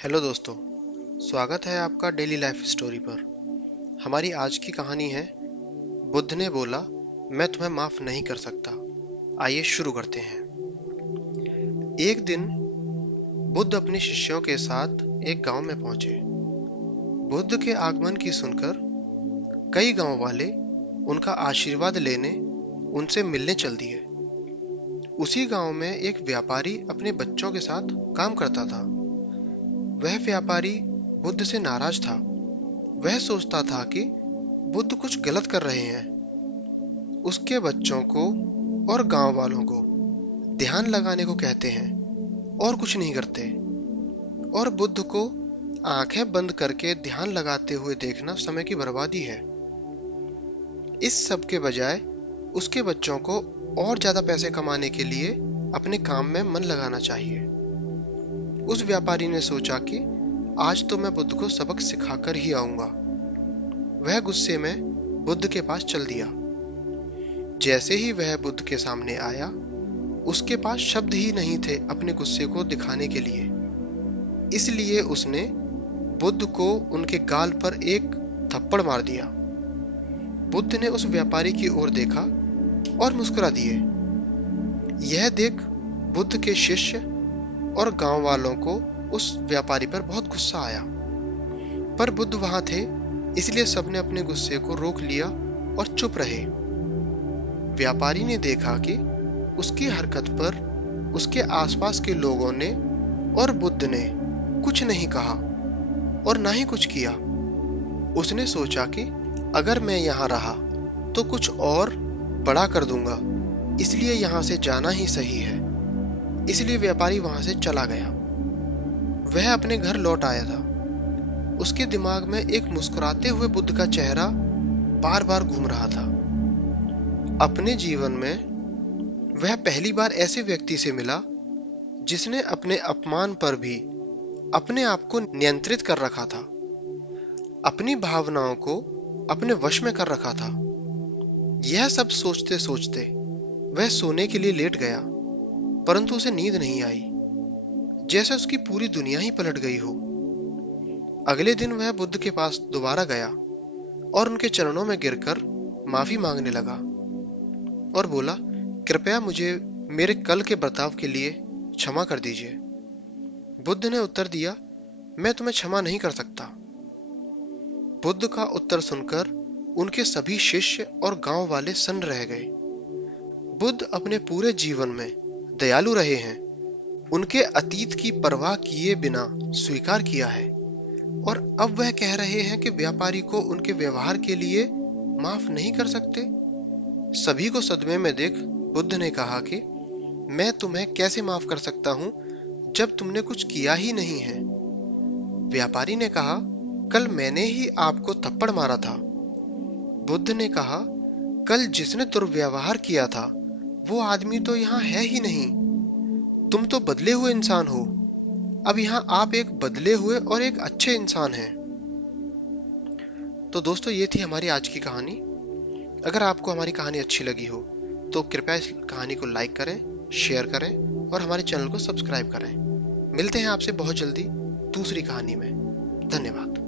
Hello दोस्तों, स्वागत है आपका डेली लाइफ स्टोरी पर। हमारी आज की कहानी है बुद्ध ने बोला, मैं तुम्हें माफ नहीं कर सकता। आइए शुरू करते हैं। एक दिन बुद्ध अपने शिष्यों के साथ एक गांव में पहुंचे। बुद्ध के आगमन की सुनकर कई गांव वाले उनका आशीर्वाद लेने उनसे मिलने चल दिए। उसी गांव में एक व्यापारी अपने बच्चों के साथ काम करता था। वह व्यापारी बुद्ध से नाराज था। वह सोचता था कि बुद्ध कुछ गलत कर रहे हैं। उसके बच्चों को और गांव वालों को ध्यान लगाने को कहते हैं और कुछ नहीं करते, और बुद्ध को आंखें बंद करके ध्यान लगाते हुए देखना समय की बर्बादी है। इस सब के बजाय उसके बच्चों को और ज्यादा पैसे कमाने के लिए अपने काम में मन लगाना चाहिए। उस व्यापारी ने सोचा कि आज तो मैं बुद्ध को सबक सिखाकर ही आऊंगा। वह गुस्से में बुद्ध के पास चल दिया। जैसे ही वह बुद्ध के सामने आया, उसके पास शब्द ही नहीं थे अपने गुस्से को दिखाने के लिए। इसलिए उसने बुद्ध को उनके गाल पर एक थप्पड़ मार दिया। बुद्ध ने उस व्यापारी की ओर देखा और मुस्कुरा दिए। यह देख बुद्ध के शिष्य और गांव वालों को उस व्यापारी पर बहुत गुस्सा आया, पर बुद्ध वहां थे, इसलिए सबने अपने गुस्से को रोक लिया और चुप रहे। व्यापारी ने देखा कि उसकी हरकत पर उसके आसपास के लोगों ने और बुद्ध ने कुछ नहीं कहा और ना ही कुछ किया। उसने सोचा कि अगर मैं यहाँ रहा तो कुछ और बड़ा कर दूंगा, इसलिए यहाँ से जाना ही सही है। इसलिए व्यापारी वहां से चला गया। वह अपने घर लौट आया था। उसके दिमाग में एक मुस्कुराते हुए बुद्ध का चेहरा बार बार घूम रहा था। अपने जीवन में वह पहली बार ऐसे व्यक्ति से मिला जिसने अपने अपमान पर भी अपने आप को नियंत्रित कर रखा था, अपनी भावनाओं को अपने वश में कर रखा था। यह सब सोचते सोचते वह सोने के लिए लेट गया, परंतु उसे नींद नहीं आई, जैसे उसकी पूरी दुनिया ही पलट गई हो। अगले दिन वह बुद्ध के पास दोबारा गया और उनके चरणों में गिरकर माफी मांगने लगा और बोला, कृपया मुझे मेरे कल के बर्ताव के लिए क्षमा कर दीजिए। बुद्ध ने उत्तर दिया, मैं तुम्हें क्षमा नहीं कर सकता। बुद्ध का उत्तर सुनकर उनके सभी शिष्य और गांव वाले सन्न रह गए। बुद्ध अपने पूरे जीवन में दयालु रहे हैं। उनके अतीत की परवाह किए बिना स्वीकार किया है, और अब वह कह रहे हैं कि व्यापारी को उनके व्यवहार के लिए माफ नहीं कर सकते। सभी को सदमे में देख बुद्ध ने कहा कि मैं तुम्हें कैसे माफ कर सकता हूं जब तुमने कुछ किया ही नहीं है। व्यापारी ने कहा, कल मैंने ही आपको थप्पड़ मारा था। बुद्ध ने कहा, कल जिसने दुर्व्यवहार किया था वो आदमी तो यहाँ है ही नहीं। तुम तो बदले हुए इंसान हो। अब यहाँ आप एक बदले हुए और एक अच्छे इंसान हैं। तो दोस्तों, ये थी हमारी आज की कहानी। अगर आपको हमारी कहानी अच्छी लगी हो तो कृपया इस कहानी को लाइक करें, शेयर करें और हमारे चैनल को सब्सक्राइब करें। मिलते हैं आपसे बहुत जल्दी दूसरी कहानी में। धन्यवाद।